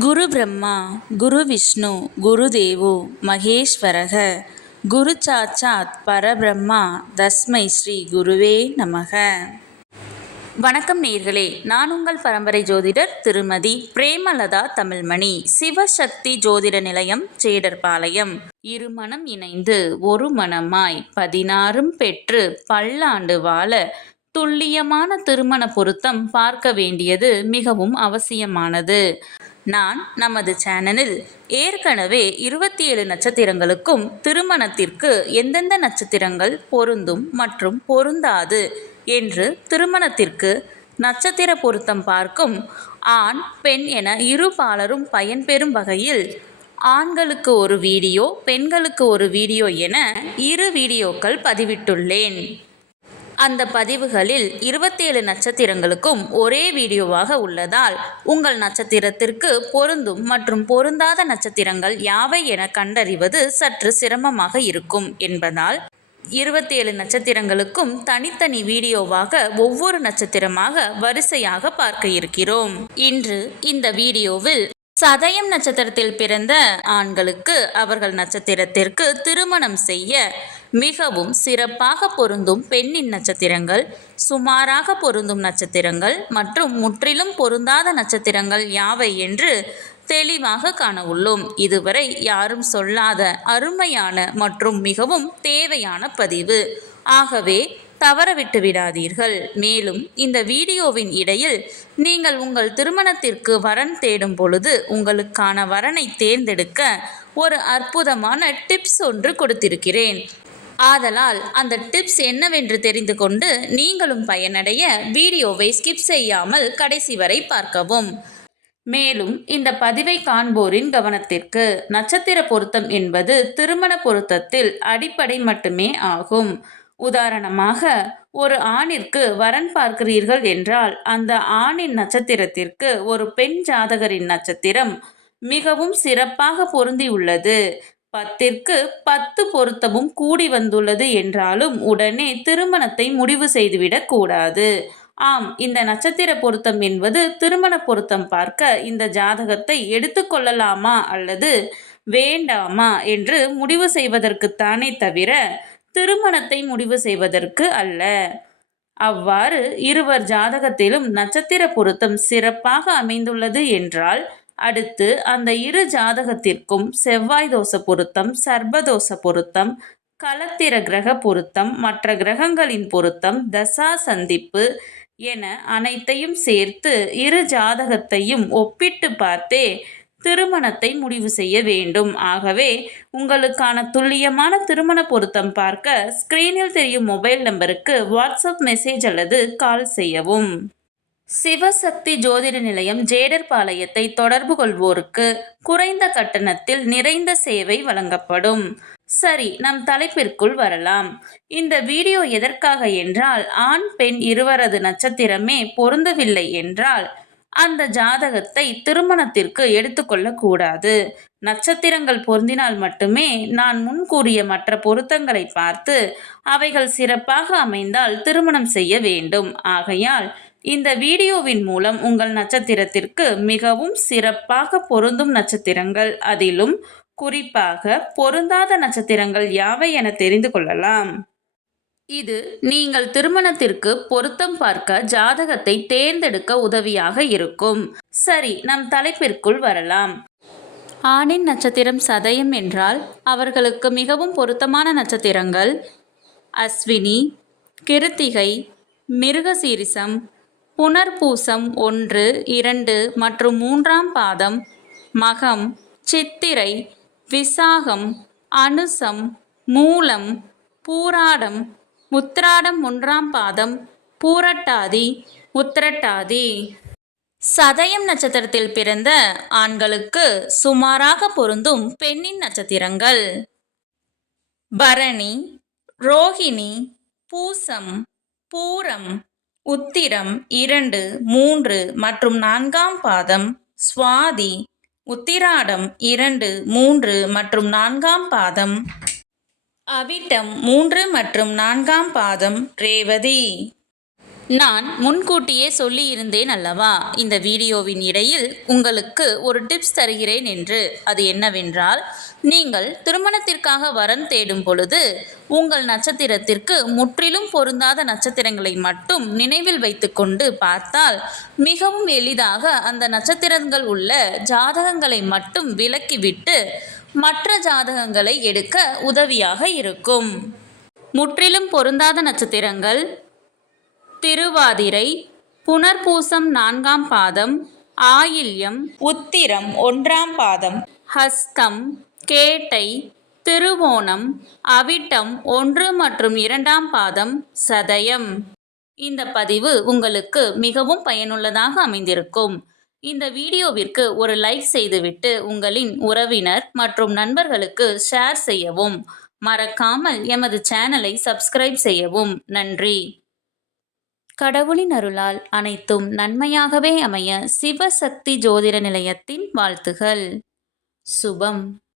குரு பிரம்மா குரு விஷ்ணு குரு தேவோ மகேஸ்வரக குரு சாட்சாத் பரபிரம்மா தஸ்மை ஸ்ரீ குருவே நமக. வணக்கம் நேயர்களே, நான் உங்கள் பரம்பரை ஜோதிடர் திருமதி பிரேமலதா தமிழ்மணி. சிவசக்தி ஜோதிட நிலையம், ஜேடர்பாளையம். இருமனம் இணைந்து ஒரு மனமாய் 16 பெற்று பல்லாண்டு வாழ துல்லியமான திருமண பொருத்தம் பார்க்க வேண்டியது மிகவும் அவசியமானது. நான் நமது சேனலில் ஏற்கனவே 27 நட்சத்திரங்களுக்கும் திருமணத்திற்கு எந்தெந்த நட்சத்திரங்கள் பொருந்தும் மற்றும் பொருந்தாது என்று திருமணத்திற்கு நட்சத்திர பொருத்தம் பார்க்கும் ஆண் பெண் என இரு பாலரும் பயன்பெறும் வகையில் ஆண்களுக்கு ஒரு வீடியோ, பெண்களுக்கு ஒரு வீடியோ என 2 வீடியோக்கள் பதிவிட்டுள்ளேன். அந்த பதிவுகளில் 27 நட்சத்திரங்களுக்கும் ஒரே வீடியோவாக உள்ளதால் உங்கள் நட்சத்திரத்திற்கு பொருந்தும் மற்றும் பொருந்தாத நட்சத்திரங்கள் யாவை என கண்டறிவது சற்று சிரமமாக இருக்கும் என்பதால் 27 நட்சத்திரங்களுக்கும் தனித்தனி வீடியோவாக ஒவ்வொரு நட்சத்திரமாக வரிசையாக பார்க்க இருக்கிறோம். இன்று இந்த வீடியோவில் சதயம் நட்சத்திரத்தில் பிறந்த ஆண்களுக்கு அவர்கள் நட்சத்திரத்திற்கு திருமணம் செய்ய மிகவும் சிறப்பாக பொருந்தும் பெண்ணின் நட்சத்திரங்கள், சுமாராக பொருந்தும் நட்சத்திரங்கள் மற்றும் முற்றிலும் பொருந்தாத நட்சத்திரங்கள் யாவை என்று தெளிவாக காண உள்ளோம். இதுவரை யாரும் சொல்லாத அருமையான மற்றும் மிகவும் தேவையான பதிவு. ஆகவே தவறவிட்டு விடாதீர்கள். மேலும் இந்த வீடியோவின் இடையில் நீங்கள் உங்கள் திருமணத்திற்கு வரன் தேடும் பொழுது உங்களுக்கான வரனை தேர்ந்தெடுக்க ஒரு அற்புதமான டிப்ஸ் ஒன்று கொடுத்திருக்கிறேன். ஆதலால் அந்த டிப்ஸ் என்னவென்று தெரிந்து கொண்டு நீங்களும் பயனடைய வீடியோவை ஸ்கிப் செய்யாமல் கடைசி வரை பார்க்கவும். மேலும் இந்த பதிவை காண்போரின் கவனத்திற்கு, நட்சத்திர பொருத்தம் என்பது திருமண பொருத்தத்தில் அடிப்படை மட்டுமே ஆகும். உதாரணமாக, ஒரு ஆணிற்கு வரன் பார்க்கிறீர்கள் என்றால் அந்த ஆணின் நட்சத்திரத்திற்கு ஒரு பெண் ஜாதகரின் நட்சத்திரம் மிகவும் சிறப்பாக பொருந்தியுள்ளது, 10ற்கு 10 பொருத்தமும் கூடி வந்துள்ளது என்றாலும் உடனே திருமணத்தை முடிவு செய்துவிடக் கூடாது. ஆம், இந்த நட்சத்திர பொருத்தம் என்பது திருமண பொருத்தம் பார்க்க இந்த ஜாதகத்தை எடுத்துக்கொள்ளலாமா அல்லது வேண்டாமா என்று முடிவு செய்வதற்குத்தானே தவிர திருமணத்தை முடிவு செய்வதற்கு அல்ல. அவ்வாறு இருவர் ஜாதகத்திலும் நட்சத்திர பொருத்தம் சிறப்பாக அமைந்துள்ளது என்றால் அடுத்து அந்த இரு ஜாதகத்திற்கும் செவ்வாய் தோஷ பொருத்தம், சர்ப்பதோஷ பொருத்தம், களத்திர கிரக பொருத்தம், மற்ற கிரகங்களின் பொருத்தம், தசா சந்திப்பு என அனைத்தையும் சேர்த்து இரு ஜாதகத்தையும் ஒப்பிட்டு பார்த்தே திருமணத்தை முடிவு செய்ய வேண்டும். ஆகவே உங்களுக்கான துல்லியமான திருமண பொருத்தம் பார்க்க ஸ்கிரீனில் தெரியும் மொபைல் நம்பருக்கு வாட்ஸ்அப் மெசேஜ் அல்லது கால் செய்யவும். சிவசக்தி ஜோதிட நிலையம், ஜேடர்பாளையத்தை தொடர்பு கொள்வோருக்கு குறைந்த கட்டணத்தில் நிறைந்த சேவை வழங்கப்படும். சரி, நம் தலைப்பிற்குள் வரலாம். இந்த வீடியோ எதற்காக என்றால், ஆண் பெண் இருவரது நட்சத்திரமே பொருந்தவில்லை என்றால் அந்த ஜாதகத்தை திருமணத்திற்கு எடுத்துக்கொள்ளக்கூடாது. நட்சத்திரங்கள் பொருந்தினால் மட்டுமே நான் முன் கூறிய மற்ற பொருத்தங்களை பார்த்து அவைகள் சிறப்பாக அமைந்தால் திருமணம் செய்ய வேண்டும். ஆகையால் இந்த வீடியோவின் மூலம் உங்கள் நட்சத்திரத்திற்கு மிகவும் சிறப்பாக பொருந்தும் நட்சத்திரங்கள், அதிலும் குறிப்பாக பொருந்தாத நட்சத்திரங்கள் யாவை என தெரிந்து கொள்ளலாம். இது நீங்கள் திருமணத்திற்கு பொருத்தம் பார்க்க ஜாதகத்தை தேர்ந்தெடுக்க உதவியாக இருக்கும். சரி, நம் தலைப்பிற்குள் வரலாம். ஆணின் நட்சத்திரம் சதயம் என்றால் அவர்களுக்கு மிகவும் பொருத்தமான நட்சத்திரங்கள் அஸ்வினி, கிருத்திகை, மிருகசீரிசம், புனர்பூசம் 1, 2 மற்றும் 3ஆம் பாதம், மகம், சித்திரை, விசாகம், அனுசம், மூலம், பூராடம், உத்திராடம் 1ஆம் பாதம், பூரட்டாதி, உத்திரட்டாதி. சதயம் நட்சத்திரத்தில் பிறந்த ஆண்களுக்கு சுமாராக பொருந்தும் பெண்ணின் நட்சத்திரங்கள் பரணி, ரோகிணி, பூசம், பூரம், உத்திரம் 2, 3 மற்றும் 4ஆம் பாதம், சுவாதி, உத்திராடம் 2, 3 மற்றும் 4ஆம் பாதம், அவிட்டம் 3 மற்றும் 4ஆம் பாதம், ரேவதி. நான் முன்கூட்டியே சொல்லியிருந்தேன் அல்லவா, இந்த வீடியோவின் இடையில் உங்களுக்கு ஒரு டிப்ஸ் தருகிறேன் என்று. அது என்னவென்றால், நீங்கள் திருமணத்திற்காக வரன் தேடும் பொழுது உங்கள் நட்சத்திரத்திற்கு முற்றிலும் பொருந்தாத நட்சத்திரங்களை மட்டும் நினைவில் வைத்துக்கொண்டு பார்த்தால் மிகவும் எளிதாக அந்த நட்சத்திரங்கள் உள்ள ஜாதகங்களை மட்டும் விலக்கிவிட்டு மற்ற ஜாதகங்களை எடுக்க உதவியாக இருக்கும். முற்றிலும் பொருந்தாத நட்சத்திரங்கள் திருவாதிரை, புனர்பூசம் 4ஆம் பாதம், ஆயில்யம், உத்திரம் 1ஆம் பாதம், ஹஸ்தம், கேட்டை, திருவோணம், அவிட்டம் 1 மற்றும் 2ஆம் பாதம், சதயம். இந்த பதிவு உங்களுக்கு மிகவும் பயனுள்ளதாக அமைந்திருக்கும். இந்த வீடியோவிற்கு ஒரு லைக் செய்துவிட்டு உங்களின் உறவினர் மற்றும் நண்பர்களுக்கு ஷேர் செய்யவும். மறக்காமல் எமது சேனலை சப்ஸ்கிரைப் செய்யவும். நன்றி. கடவுளின் அருளால் அனைத்தும் நன்மையாகவே அமைய சிவசக்தி ஜோதிட நிலையத்தின் வாழ்த்துகள். சுபம்.